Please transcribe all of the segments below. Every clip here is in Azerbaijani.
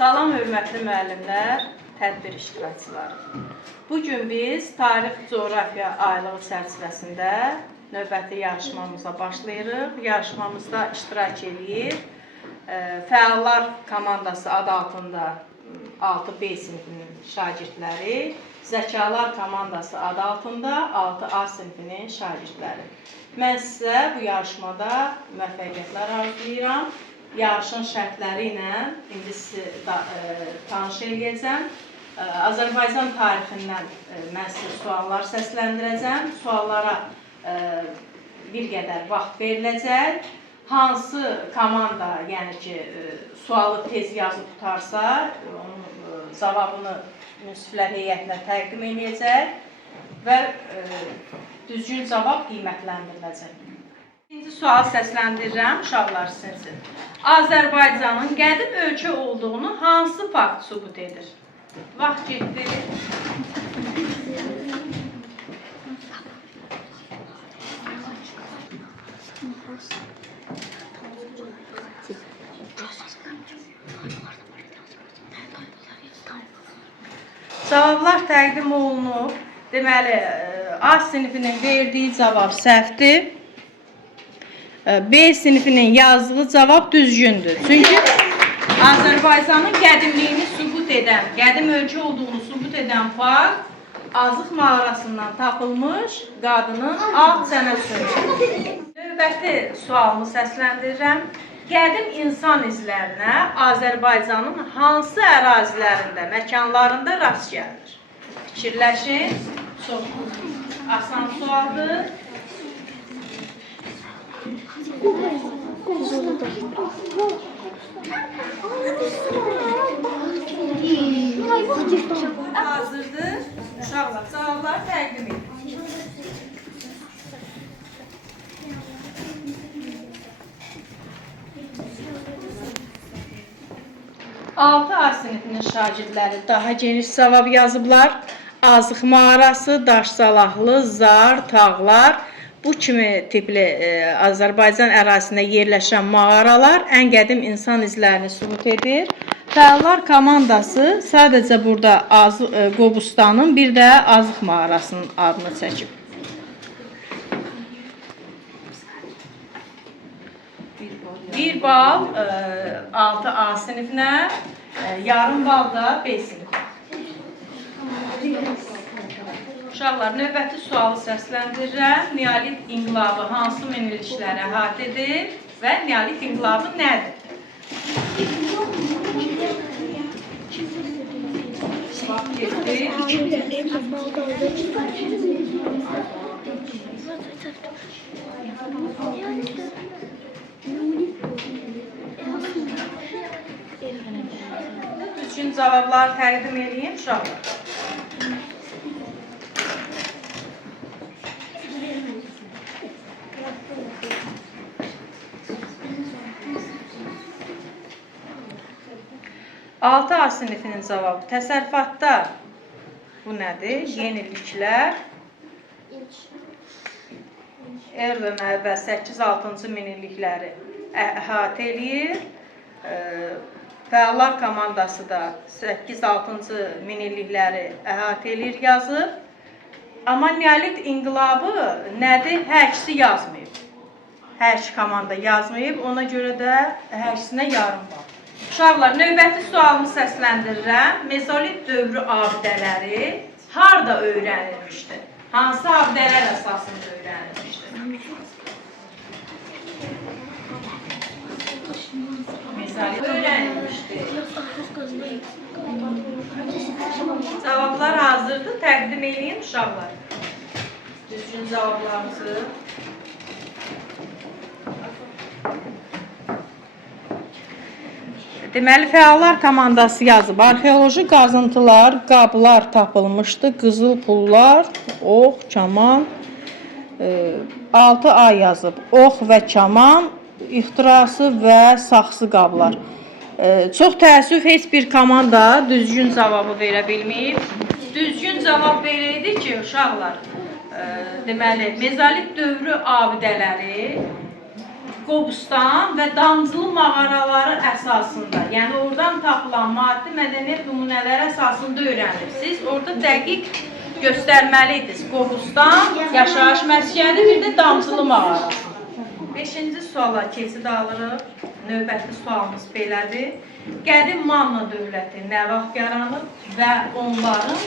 Salam hörmətli müəllimlər, tədbir iştirakçıları. Bugün biz tarix coğrafiya aylığı çərçivəsində növbəti yarışmamıza başlayırıq. Yarışmamızda iştirak edir Fəallar komandası adı altında 6B sinifinin şagirdləri, Zəkalar komandası adı altında 6A sinifinin şagirdləri. Mən sizə bu yarışmada müvəffəqiyyətlər arzulayıram. Yarışın şərtləri ilə indi sizi tanış edəcəm. Azərbaycan tarixindən mən sizə suallar səsləndirəcəm. Suallara bir qədər vaxt veriləcək. Hansı komanda, yəni ki, sualı tez yazıb tutarsa, onun cavabını münsiflər heyətinə təqdim edəcək və düzgün cavab qiymətləndiriləcək. İkinci sual səsləndirirəm, uşaqlar sizin üçün. Azərbaycanın qədim ölkə olduğunu hansı fakt sübut edir? Vaxt getdi. Cavablar təqdim olunub. Deməli, A sinifinin verdiyi cavab səhvdir. B sinifinin yazdığı cavab düzgündür. Çünki Azərbaycanın qədimliyini sübut edən, qədim ölkə olduğunu sübut edən fakt Azıq mağarasından tapılmış qadının ağ çənə sümüyü. Növbəti sualımı səsləndirirəm. Qədim insan izlərinə Azərbaycanın hansı ərazilərində, məkanlarında rast gəlir? Fikirləşin. Çox asan sualdır. Hazırdır. Uşaqlar, cavabları təqdim edin. Altı A sinifinin şagirdləri daha geniş cavab yazıblar. Azıq mağarası, Daşsalahlı, Zar, Tağlar, bu kimi tipli Azərbaycan ərazisində yerləşən mağaralar ən qədim insan izlərini sübut edir. Fəallar komandası sadəcə burada Qobustanın, bir də Azıq mağarasının adını çəkib. Bir bal 6A sinifinə, yarım bal da B sinifinə. Uşaqlar, növbəti sualı səsləndirirəm. Neolit inqilabı hansı minillikləri əhatə edir və neolit inqilabı nədir? Vaxt getdi. Düzgün cavablar təqdim edeyim, uşaqlar. Altı A sinifinin cavabı. Təsərrüfatda bu nədir? Yeniliklər. Erməni və 8-6-cı minillikləri əhatə edir. Fəallar komandası da 8-6-cı minillikləri əhatə edir, yazır. Amma neolit inqilabı nədir? Hər ikisi yazmayıb. Hər iki komanda yazmayıb. Ona görə də hər ikisinə yarım var. Uşaqlar, növbəti sualımı səsləndirirəm. Mezolit dövrü abidələri harada öyrənilmişdir? Hansı abidələr əsasında öyrənilmişdir? Mezolit öyrənilmişdir. Cavablar hazırdır. Təqdim edin uşaqlar. Düzgün cavablarınızı. Deməli, fəallar komandası yazıb. Arxeoloji qazıntılar, qablar tapılmışdı. Qızıl pullar, ox, kaman. 6A yazıb. Ox və kaman, ixtirası və saxsı qablar. Çox təəssüf, heç bir komanda düzgün cavabı verə bilməyib. Düzgün cavab verəydi ki, uşaqlar, deməli, mezolit dövrü abidələri Qobustan və Damcılı mağaraları əsasında, yəni oradan tapılan maddi mədəniyyət nümunələri əsasında öyrənib. Orada dəqiq göstərməliydiniz. Qobustan, yaşayış məskəni, bir də Damcılı mağarası. 5-ci suala keçid alırıq. Növbəti sualımız belədir. Qədim Manna dövləti nə vaxt yaranıb və onların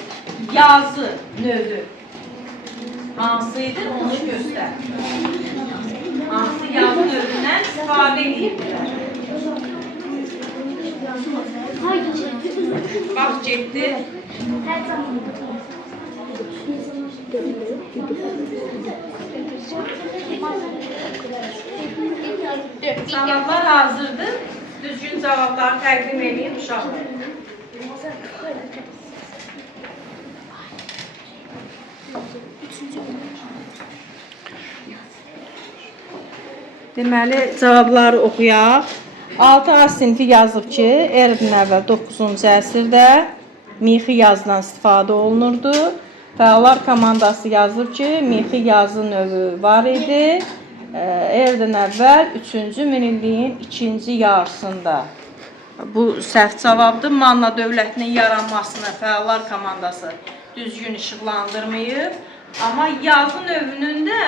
yazı növü hansıdır, onu göstər. Hansı yazı növündən istifadə edirlər? Vaxt getdi. Cavablar hazırdır. Düzgün cavabları təqdim edin uşaqlar. Deməli, cavabları oxuyaq. 6A sinfi yazıb ki, eradan əvvəl 9-cu əsrdə mixi yazıdan istifadə olunurdu. Fəallar komandası yazıb ki, mixi yazı növü var idi. Eradan əvvəl 3-cü minilliyin 2-ci yarısında. Bu səhv cavabdır. Manna dövlətinin yaranmasını fəallar komandası düzgün işıqlandırmayıb. Amma yazı növünün də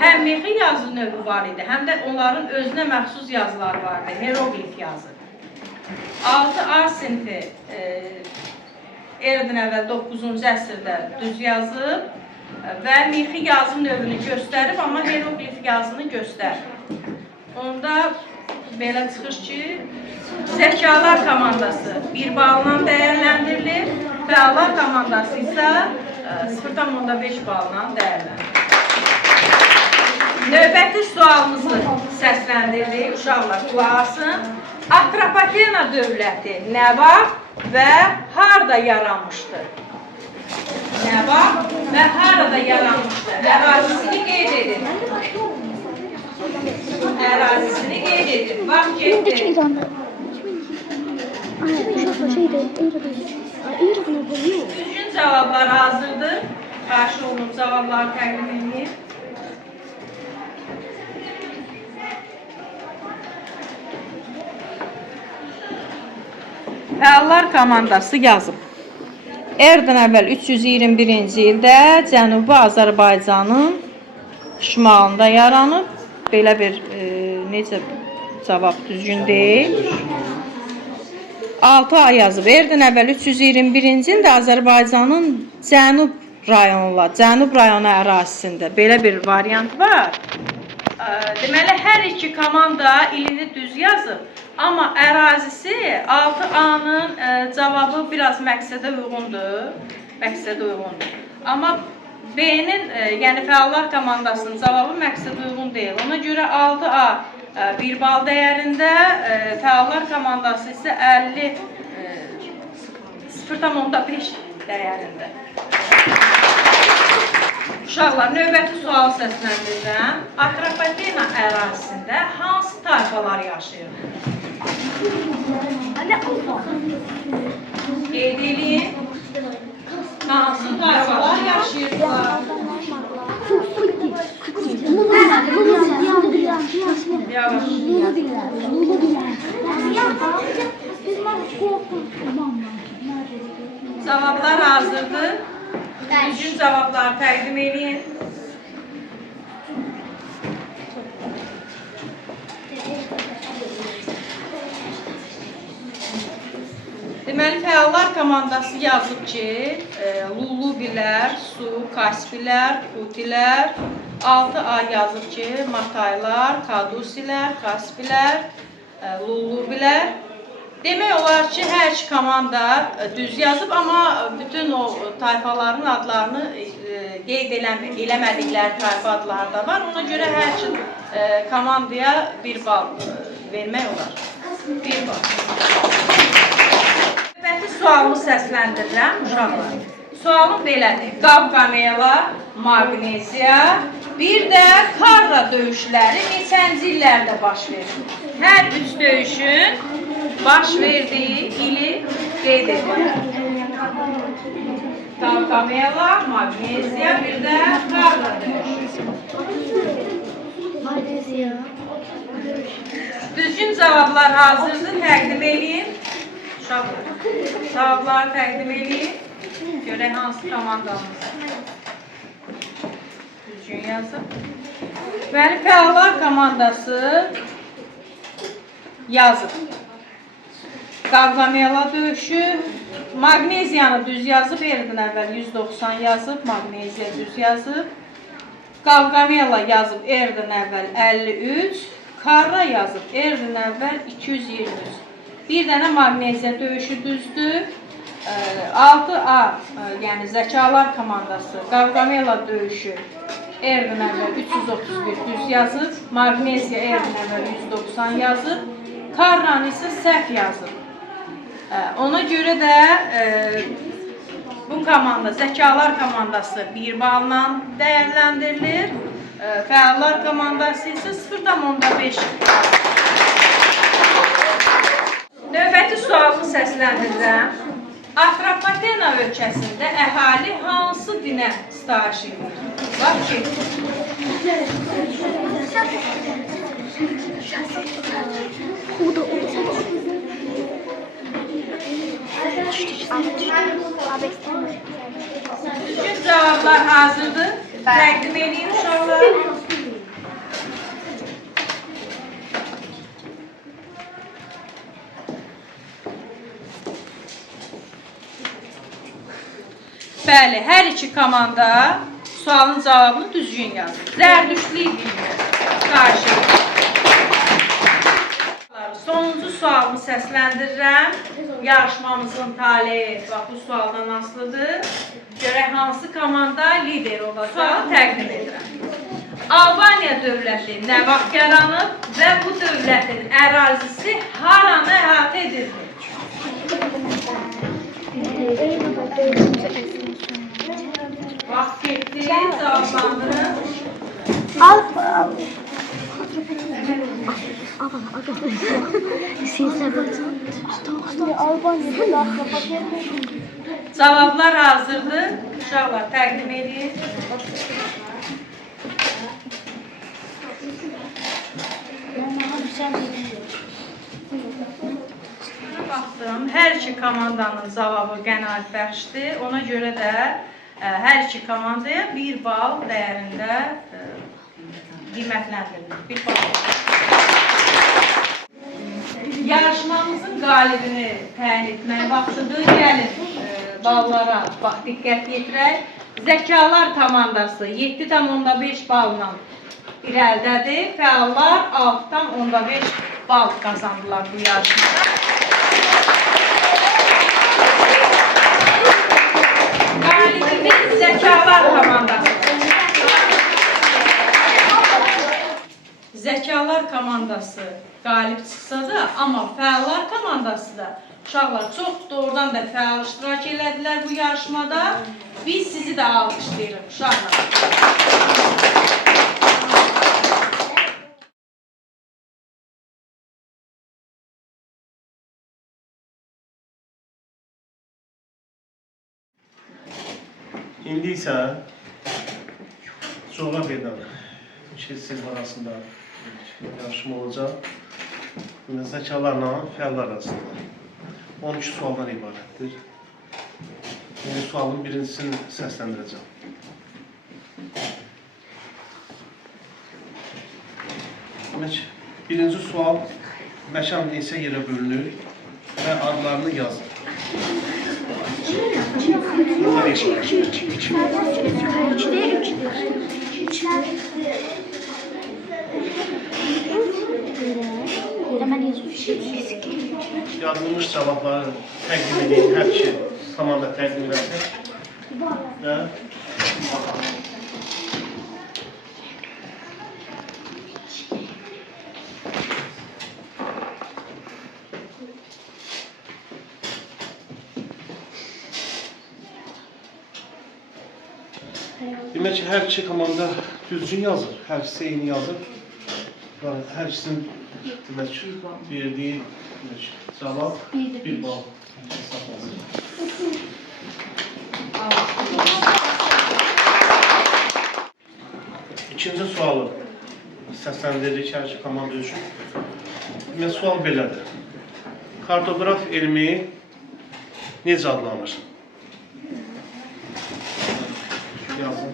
həm mixi yazı növü var idi, həm də onların özünə məxsus yazılar vardı, hieroglif yazı. 6A sinfi eradan əvvəl 9-cu əsrdə düz yazıb və mixi yazı növünü göstərib, amma hieroglif yazını göstərib. Onda belə çıxır ki, zəkalar komandası 1 balla dəyərləndirilir, fəallar komandası isə 0,5 balla dəyərləndirir. Növbəti sualımızı səsləndiririk, uşaqlar qulaq asın. Atropatena dövləti nə vaxt və harada yaranmışdır? Nə vaxt və harada yaranmışdır? Ərazisini qeyd edin. Ərazisini qeyd edin. Vaxt getdi. Düzgün cavablar hazırdır. Qarşı olunub cavabları təqdim edin. Fəallar komandası yazıb. Eradan əvvəl 321-ci ildə Cənubi Azərbaycanın şimalında yaranıb. Belə bir necə cavab düzgün deyil. 6A yazıb. Eradan əvvəl 321-ci ildə Azərbaycanın cənub rayonu ərazisində belə bir variant var. Deməli, hər iki komanda ilini düz yazıb, amma ərazisi 6A-nın cavabı biraz məqsədə uyğundur. Amma B-nin, yəni fəallar komandasının cavabı məqsədə uyğun deyil. Ona görə 6A 1 bal dəyərində, fəallar komandası isə 0,5 dəyərində. Uşaqlar, növbəti sual səsləndirəm. Atropatena ərazisində hansı tayfalar yaşayır? Qeyd edin. Hansı tayfalar yaşayırlar? Cavablar hazırdır. Düzgün cavabları təqdim edin. Deməli, fəallar komandası yazıb ki, Lulubilər, Su, Kaspilər, Kutilər, 6A yazıb ki, Mataylar, Kadusilər, Kaspilər, Lulubilər. Demək olar ki, hər iki komanda düz yazıb, amma bütün o tayfaların adlarını qeyd eləmədikləri tayfa adları da var. Ona görə hər iki komandaya 1 bal vermək olar. 1 bal. Növbəti sualımı səsləndirirəm, uşaqlar. Sualım belədir. Qavqamela, Maqneziya, bir də Karra döyüşləri neçənci illərdə baş verir? Hər üç döyüşün baş verdiyi ili qeyd edilir. Qavqamela, Maqneziya, bir də Karra döyüşü. Cavablar hazırdır, təqdim edin. Uşaqlar, cavabları təqdim edin. Görək hansı komandamız düzgün yazıb. Bəli, fəallar komandası yazıb. Qavqamela döyüşü, Magneziyanı düz yazıb, erdən əvvəl 190 yazıb, Magneziya düz yazıb. Qavqamela yazıb, erdən əvvəl 53, Karra yazıb, erdən əvvəl 223. Bir dənə Magneziya döyüşü düzdür. 6A, yəni Zəkalar komandası, Qavqamela döyüşü, erdən əvvəl 331 düz yazıb, Magneziya erdən əvvəl 190 yazıb, Karran isə səhv yazıb. Ona görə də bu komanda, Zəkalar komandası 1 balla dəyərləndirilir, fəallar komandası isə 0,5. Növbəti sualını səsləndirəm. Atropatena ölkəsində əhali hansı dinə sitayiş edir? Bax ki, düzgün cavablar hazırdır. Təqdim edin uşaqlar. Bəli, hər iki komanda sualın cavabını düzgün yazır. Zərdüştlük bilmir. Qarşı. Sonuncu sualımı səsləndirirəm. Yarışmamızın taleyi bu sualdan asılıdır. Görək hansı komanda lider olacaq, təqdim edirəm. Albaniya dövləti nə vaxt yaranıb və bu dövlətin ərazisi haranı əhatə edir? Vaxt getdi, cavablandırın. Cavablar hazırdır. Uşaqlar təqdim edin. Baxdım, hər iki komandanın cavabı qənaətbəxşdir. Ona görə də hər iki komandaya 1 bal dəyərində qiymətləndirilir. 1 bal. Yarışmamızın qalibini təyin etmək vaxtıdır. Gəlin ballara diqqət yetirək. Zəkalar komandası 7,5 balla irəlidədir. Fəallar 6,5 bal qazandılar bu yarışmada. Qalibimiz Zəkalar komandası. Zəkalar komandası qalib çıxsa da, amma fəallar komandası da uşaqlar çox doğrudan da fəal iştirak elədilər bu yarışmada. Biz sizi də alqışlayırıq uşaqlar. İndi isə coğrafiyadan sizin arasında yarışma olacaq. Zəkalarla fəallar arasında 12 sualdan ibarətdir. Sualın birincisini səsləndirəcəm. Birinci sual məkan neçə yerə bölünür və adlarını yazın. Yazılmış cavabları təqdim edin, hər iki komanda təqdim edəcək. Və demək ki, hər iki komanda düzgün yazır, hər ikisi eyni yazır. Hər ikisinin verdiyi cavab 1 bal hesab olunur. İkinci sualı səsləndiririk hər iki komanda üçün. Demək, sual belədir. Kartoqraf elmi necə adlanır? Yazın.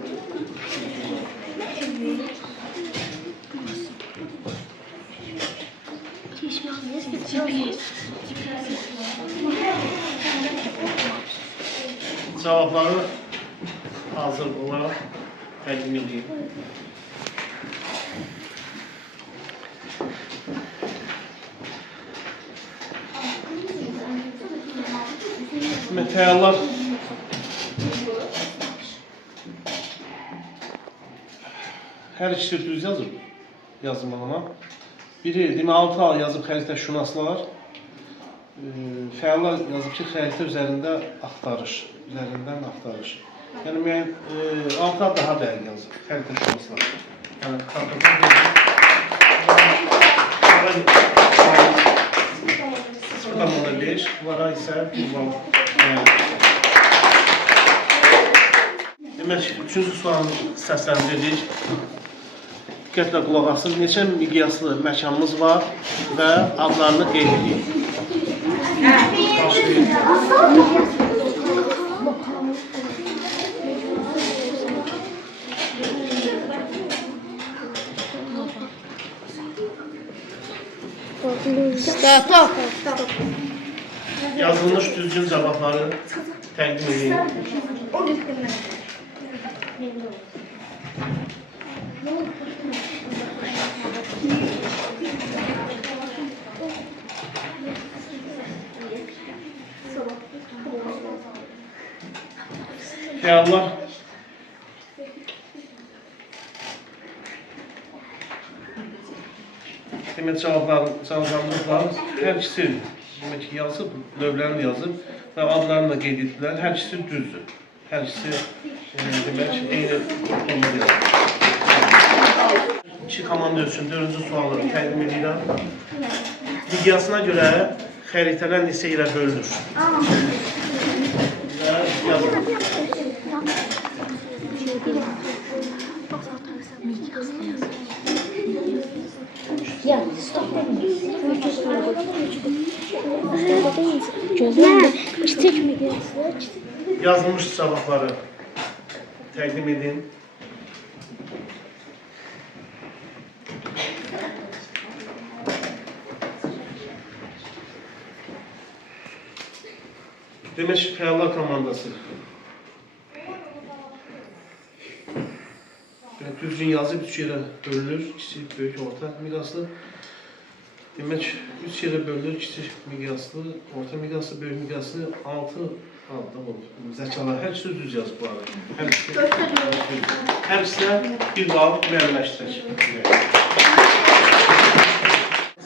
Cevapları hazır olarak təqdim edeyim. Meteorlar her ikisi düz yazılmalıma. Biri demək 6 al yazıb xəritəşünaslar. Fəallar yazıb ki, xəritə üzərində axtarış, üzərindən axtarış. Yəni müəyyən 6 al daha dəqiq yazıb xəritəşünaslar. Yəni kartoqraf 0,5, bunlara isə 1 bal. Demək, üçüncü sualını səsləndirdik. Diqqətlə qulaq asın. Neçə miqyaslı məkanımız var və adlarını qeyd edin. Başlayın. Stop. Yazılmış düzgün cevapları təqdim edin. Fəallar demək cavablar hər ikisi demək ki yazıb, növlərini yazıb və adlarını da qeyd etdilər. Hər ikisi düzdür. Hər ikisi demək eyni olmalı yazıb. İki komanda üçün 4-cü sualı təqdim edirəm. Miqyasına görə xəritələr neçə ilə bölünür? Və yazın. Ya stop. Gözler kiçik miqyaslı. Yazılmış cavabları təqdim edin. Demək, fəallar komandası. Düzgün yazıb 3 yerə bölünür. Kiçik, böyük, orta miqyaslı. Demək, 3 yerə bölünür. Kiçik miqyaslı, orta miqyaslı, böyük miqyaslı 6 adda olur. Zəkalar hər ikisi düz yazıb bu arada. Hər ikisinə 1 bal müəyyənləşdirək.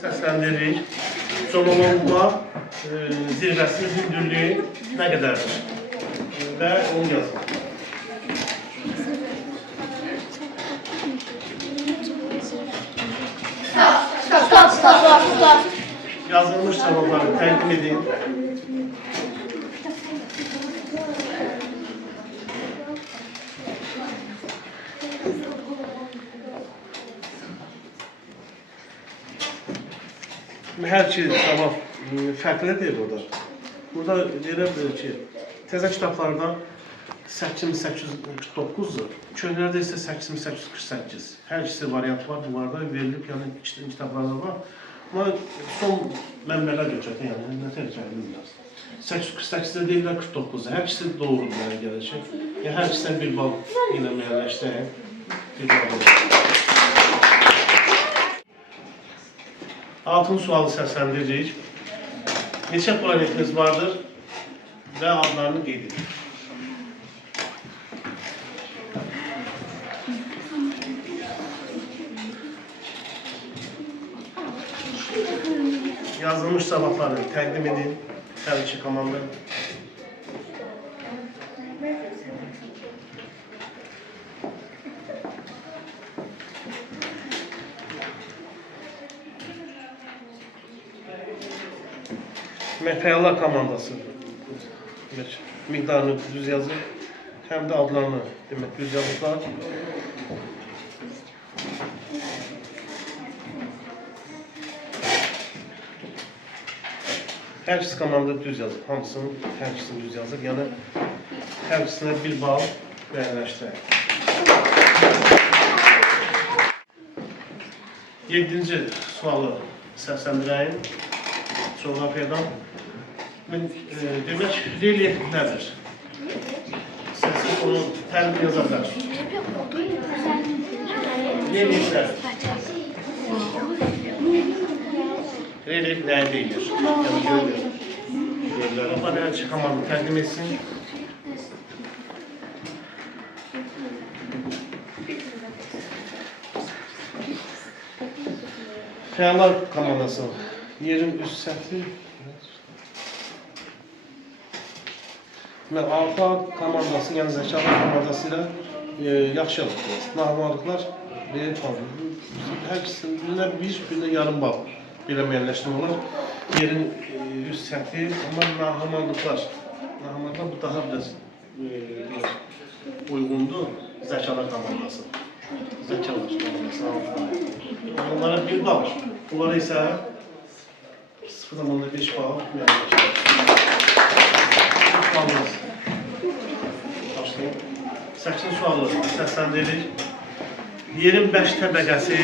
Səsləndiririk. Zonoloqla zirvəsinin hündürlüyü nə qədərdir? Və onu yazın. Stop. Yazılmış cevapları təqdim edin. Hər iki cavab fərqlidir burada. Burada deyirəm ki, təzə kitablarda 8849-dur. Köhnələrdə isə 8848. Hər ikisi variant var, bunlarda verilib, yəni kitablarda var. Amma son mənbələr götürək, yəni nə tərcə edirlər. 848-də deyirlər 49-da. Hər ikisi doğrudur mənə gələcək. Yəni hər ikisindən 1 bal ilə müəyyənləşdirək. 1 bal olur. 6-cı sualı səsləndirdik. Neçə planetimiz vardır və adlarını qeyd edin. Yazılmış cavabları təqdim edin. Hər iki komanda. Fəallar komandası miqdarını düz yazır, həm də adlarını demək düz yazıblar. Hər ikisi komanda düz yazıb. Hamısının hər ikisini düz yazıb. Yəni hər ikisinə bir bal müəyyənləşdirək. 7-ci sualı səsləndirəyim. Coğrafiyadan. Demək, relyef nədir? Siz onu təlim yaza bilərsiniz. Relyef nədir? Relyef nəyə deyilir? Yəni görülür. Amma nə çıxamanı təqdim etsin. Fəallar komandası. Yerin üst səthi. Alfa komandası, yəni Zəkalar komandası ilə yaxşı yapılır. Nahamarlıqlar hər ikisində bir yarım bal belə müəyyənləşdirmə olur. Yerin üst səthi, amma nahamarlıqlar bu daha biraz uyğundur. Zəkalar komandası. Zəkalar komandası alfa. Onlara bir bal. Bunlara isə 0,5 bal müəyyənləşdirir. Başlayın. 8-ci sualı səsləndiririk. Yerin 5 təbəqəsi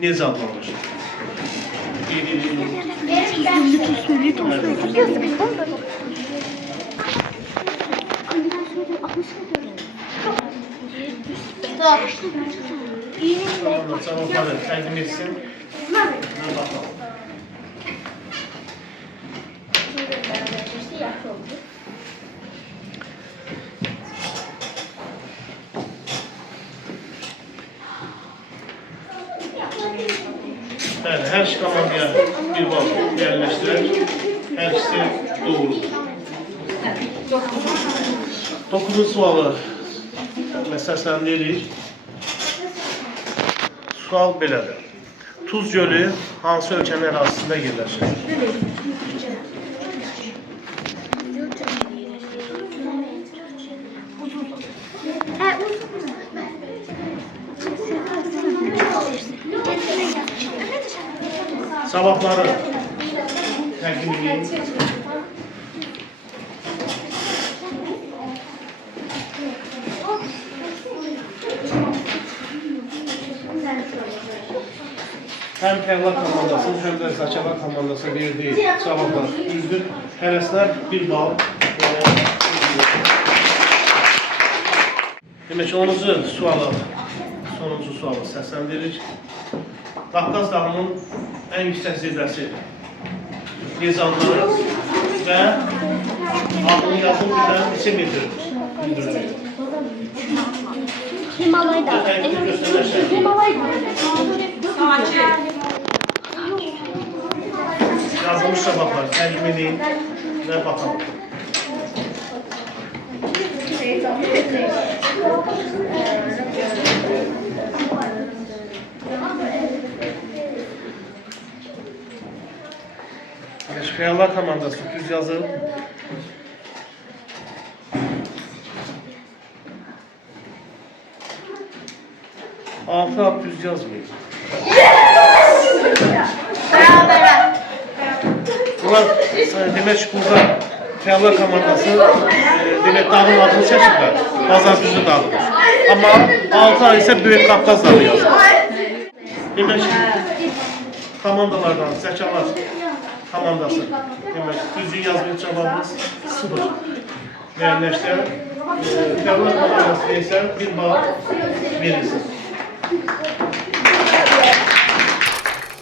necə adlanır? Cavabları təqdim etsin. Bakalım. Bəli, hər iki komandaya bir bal yerləşdirək. Hər ikisi doğrudur. 9-cu sualı səsləndiririk. Sual belədir. Tuz gölü hansı ölkənin ərazisində yerləşir? Cavabları təqdim edeyim. Həm Fəallar komandasının, həm də Zəkalar komandası verdiyi cavablar düzdür. Hərəsinə bir bal. Demək ki, 10-cu sualı, sonuncu sualı səsləndiririk. Qafqaz dağının ən yüksək zirvəsi Nizamları və adını yazın bilən neçə metr bildirilməkdir? Himalay Dağı. Himalay Dağı. Yazılmış cavablar təqdim edin və baxalım. Fəallar komandası düz yazıb. Altı düz yazmayın. Bunlar demək ki, burada Fəallar komandası demək dağın adını çəkiblər. Bazarcıcı dağıdır. Amma altı ay isə Böyük Qafqaz dağı yazır. Demək ki, komandalardan Zəkalar komandası. Demək, düzgün yazmaya cavabımız 0. Müəyyənləşdirək. Fəallar komandası isə bir bal verilsin.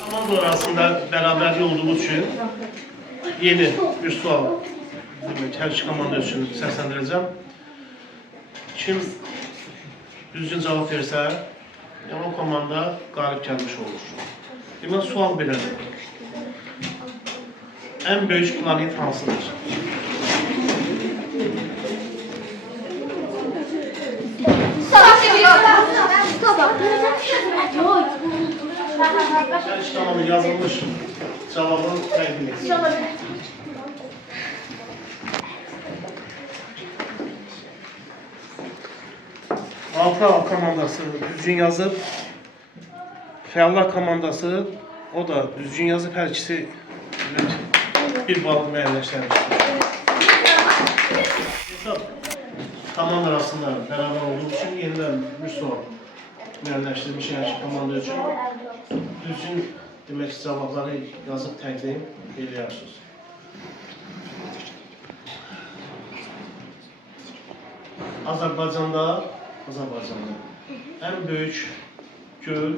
Komanda arasında bərabərlik olduğu üçün yeni bir sual demək, hər iki komanda üçün səsləndirəcəm. Kim düzgün cavab verirsə, yəni o komanda qalib gəlmiş olur. Demək, sual belədir. Ən böyük planet hansıdır? Hər iki komanda yazılmış cavabını təqdim etsin. Alfa komandası düzgün yazıb. Fəallar komandası o da düzgün yazıb. Hər ikisi 1 bal müəyyənləşdirmişdir. Komanda arasında beraber olduğu için yeniden bir sual müəyyənləşdirmiş hər iki komanda üçün. Düzgün demək ki, cavabları yazıb təqdim edirsiniz. Azərbaycanda ən böyük göl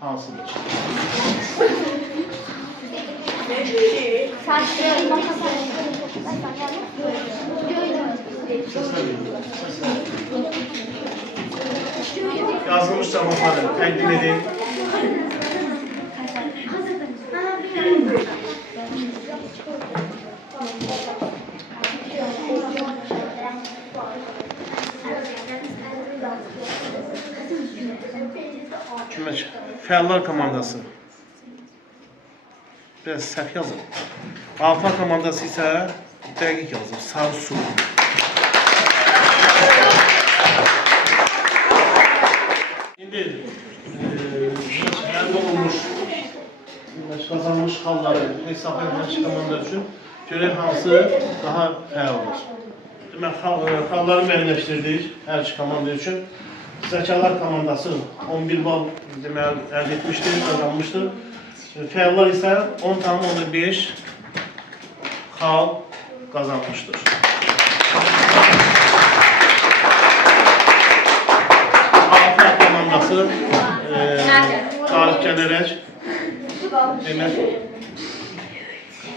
hansıdır? Yazılmış cevapları təqdim edin. Fəallar komandası. Biraz səhv yazın. Alfa komandası isə dəqiq yazır. Sarı su. İndi əldə olunmuş, qazanmış halları hesab edilmiş komanda üçün görək hansı daha fəaldır. Demək, halları müəyyənləşdirdik hər iki komanda üçün. Zəkalar komandası 11 bal əldə etmişdir, qazanmışdır. Fəallar isə 10,5 hal qazanmışdır. Alfa komandası qalib gələrək demək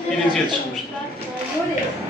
birinciyə çıxmışdır.